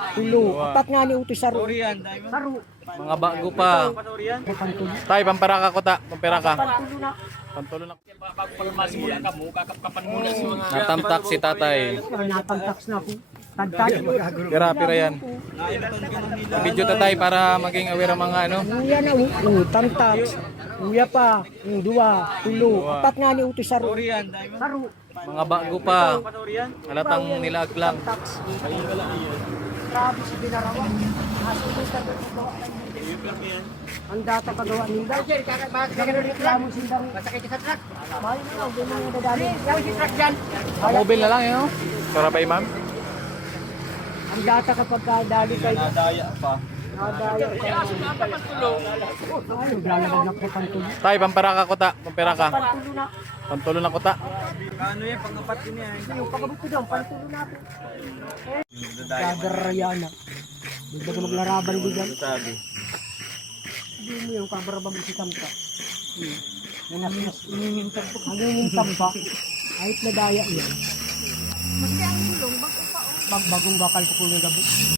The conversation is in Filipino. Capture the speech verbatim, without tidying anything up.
Tulo. Apat nga ni utos saro. Saro. Mga bago pa. Pantulo. Tay, pampara ka ko ta. Pampara ka. Pantulo na. Pantulo na. Natamtak si tatay. Ah, natamtax na ako. Tagtag. Pira, pira yan. Video tatay para maging aware ang mga ano. Uya na. Uh, tamtax. Uya pa. Uh, dua. Tulo. Apat nga ni utos saro. Saro. Mga bago pa. Halatang nilag lang. Tax. Grabe si Binarawa. Nasulitan ko ito. Ang data kagawa nila. Gano'n reklamo sindang. Masakit sa truck. Bahay na lang. Ganyan yung dadali. Gawin si truck dyan. Mobile na lang yun. Para pa ma'am. Ang data kapag kadali kayo. Nadaya pa. Nadaya kayo. Ay, naglalagad na po pantulo. Tay, pampara ka ko ta. Pampara ka. Pantulo na. Pantulo na ko ta. Ano yan, pangapat yun yan. Yung pagabot ko daw, pantulo na po. Gagaraya na. Hindi ka maglaraban bigan. Hindi mo yung kabarabang si Tampa. Nanas-nas. Nangingintab pa. Kahit na daya yan. Magbagong bakal ko po yung gabi.